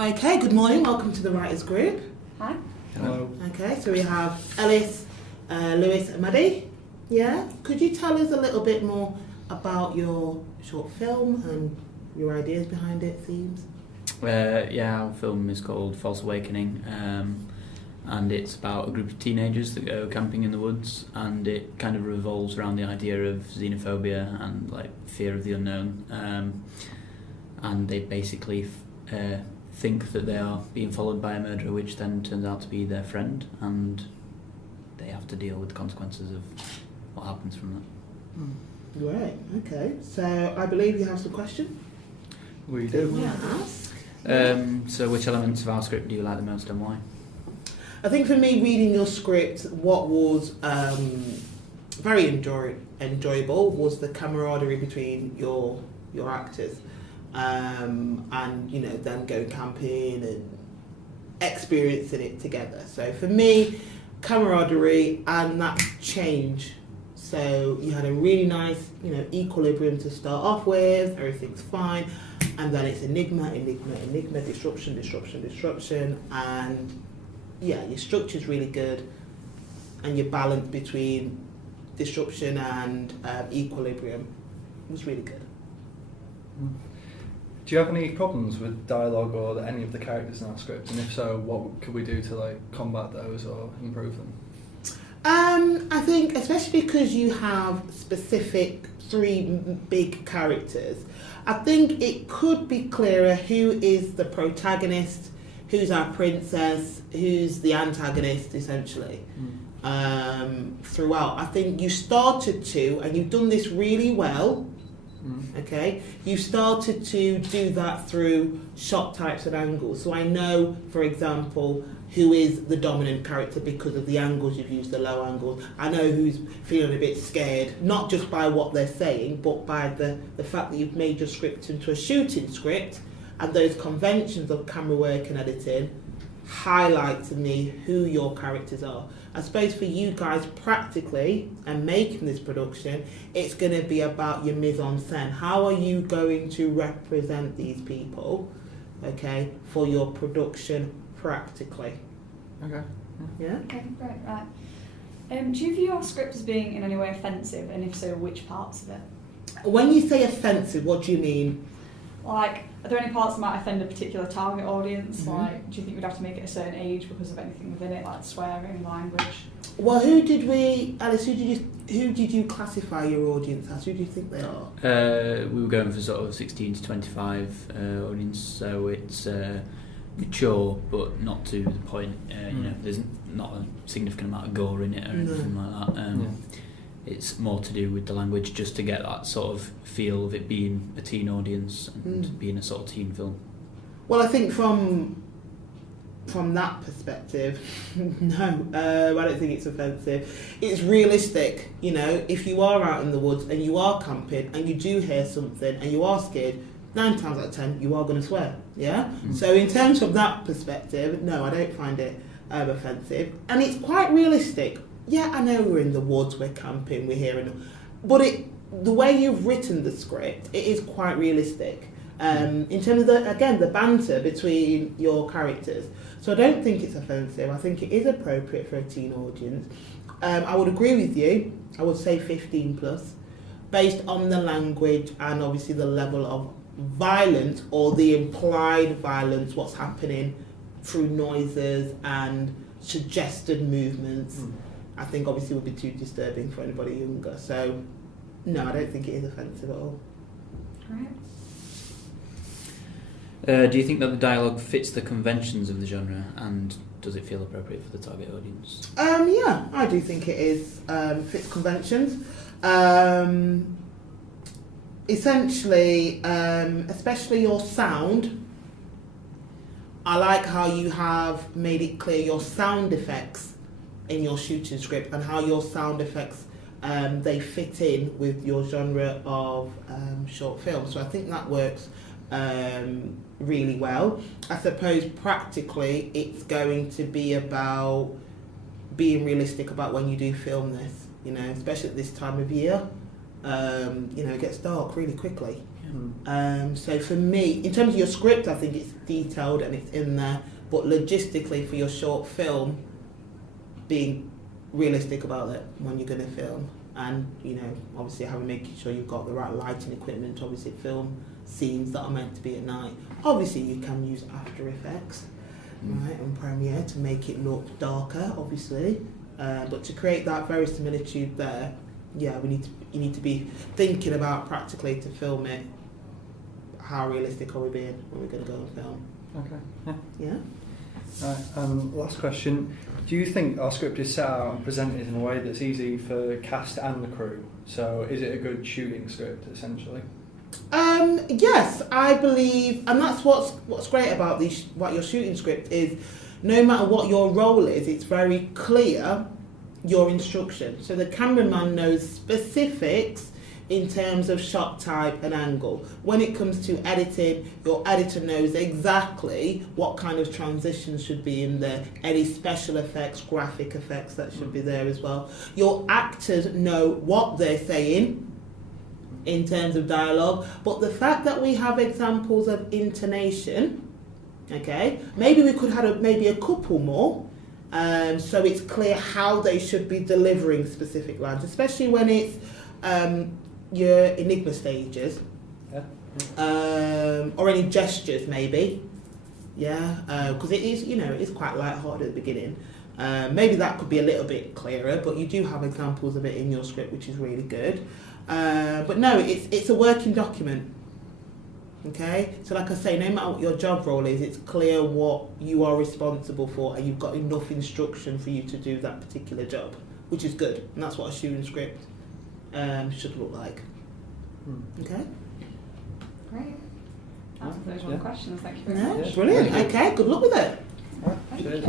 Okay, good morning. Welcome to the Writers Group. Hi. Hello. Okay, so we have Ellis, Lewis and Maddie. Yeah, could you tell us a little bit more about your short film and your ideas behind it, themes? Our film is called False Awakening, and it's about a group of teenagers that go camping in the woods, and it kind of revolves around the idea of xenophobia and like fear of the unknown, and they basically think that they are being followed by a murderer, which then turns out to be their friend, and they have to deal with the consequences of what happens from that. Right, okay. So I believe you have some questions. We Do you do. want to ask? So which elements of our script do you like the most and why? I think for me, reading your script, what was very enjoyable was the camaraderie between your actors, and you know, them going camping and experiencing it together. So for me, camaraderie and that change. So you had a really nice, you know, equilibrium to start off with. Everything's fine, and then it's enigma, disruption, and yeah, your structure's really good, and your balance between disruption and equilibrium was really good. Do you have any problems with dialogue or any of the characters in our script? And if so, what could we do to like combat those or improve them? I think especially because you have specific three big characters, I think it could be clearer who is the protagonist, who's our princess, who's the antagonist, essentially. Throughout, I think you started to, and you've done this really well. Okay, you started to do that through shot types and angles. So I know, for example, who is the dominant character because of the angles you've used, the low angles. I know who's feeling a bit scared, not just by what they're saying, but by the fact that you've made your script into a shooting script, and those conventions of camera work and editing highlight to me who your characters are. I suppose for you guys practically and making this production, it's going to be about your mise-en-scène. How are you going to represent these people, okay, for your production practically? Okay. Yeah? Okay, great, right. Do you view your script as being in any way offensive, and if so, which parts of it? When you say offensive, what do you mean? Like, are there any parts that might offend a particular target audience? Mhm. Like, do you think we'd have to make it a certain age because of anything within it, like swearing, language? Well, Alice, who did you classify your audience as? Who do you think they are? We were going for sort of 16 to 25 audience, so it's mature but not to the point. You know, there's not a significant amount of gore in it or anything like that. It's more to do with the language, just to get that sort of feel of it being a teen audience and being a sort of teen film. Well, I think from that perspective, no, I don't think it's offensive. It's realistic, you know. If you are out in the woods and you are camping and you do hear something and you are scared, 9 times out of 10 you are going to swear. Yeah. So in terms of that perspective, no, I don't find it offensive, and it's quite realistic. Yeah, I know we're in the woods, we're camping, we're hearing, but the way you've written the script, it is quite realistic. In terms of the banter between your characters. So I don't think it's offensive. I think it is appropriate for a teen audience. I would agree with you. I would say 15 plus, based on the language and obviously the level of violence or the implied violence, what's happening through noises and suggested movements. I think obviously would be too disturbing for anybody younger. So no, I don't think it is offensive at all. Right. Do you think that the dialogue fits the conventions of the genre, and does it feel appropriate for the target audience? Yeah, I do think it is fits conventions. Essentially, especially your sound. I like how you have made it clear your sound effects in your shooting script and how your sound effects they fit in with your genre of short film. So I think that works really well. I suppose practically it's going to be about being realistic about when you do film this, you know, especially at this time of year. You know, it gets dark really quickly. Yeah. So for me, in terms of your script, I think it's detailed and it's in there, but logistically for your short film, being realistic about it when you're going to film, and obviously making sure you've got the right lighting equipment to obviously film scenes that are meant to be at night. Obviously you can use After Effects, right, and Premiere to make it look darker, obviously, but to create that verisimilitude there, you need to be thinking about practically to film it. How realistic are we being when we're going to go and film? Okay. Yeah. Right, last question. Do you think our script is set out and presented in a way that's easy for cast and the crew? So is it a good shooting script, essentially? Yes, I believe, and that's what's great about what your shooting script is. No matter what your role is, it's very clear, your instruction. So the cameraman knows specifics in terms of shot type and angle. When it comes to editing, your editor knows exactly what kind of transitions should be in there, any special effects, graphic effects that should be there as well. Your actors know what they're saying in terms of dialogue, but the fact that we have examples of intonation, okay, maybe we could have maybe a couple more, so it's clear how they should be delivering specific lines, especially when it's your enigma stages, or any gestures maybe, because it is, it is quite light-hearted at the beginning. Maybe that could be a little bit clearer, but you do have examples of it in your script, which is really good. But no, it's a working document. Okay, so like I say, no matter what your job role is, it's clear what you are responsible for, and you've got enough instruction for you to do that particular job, which is good, and that's what a shooting script should look like. Okay. Great. Answered those one questions. Thank you very No, much. brilliant. Okay, good luck with it. Cheers.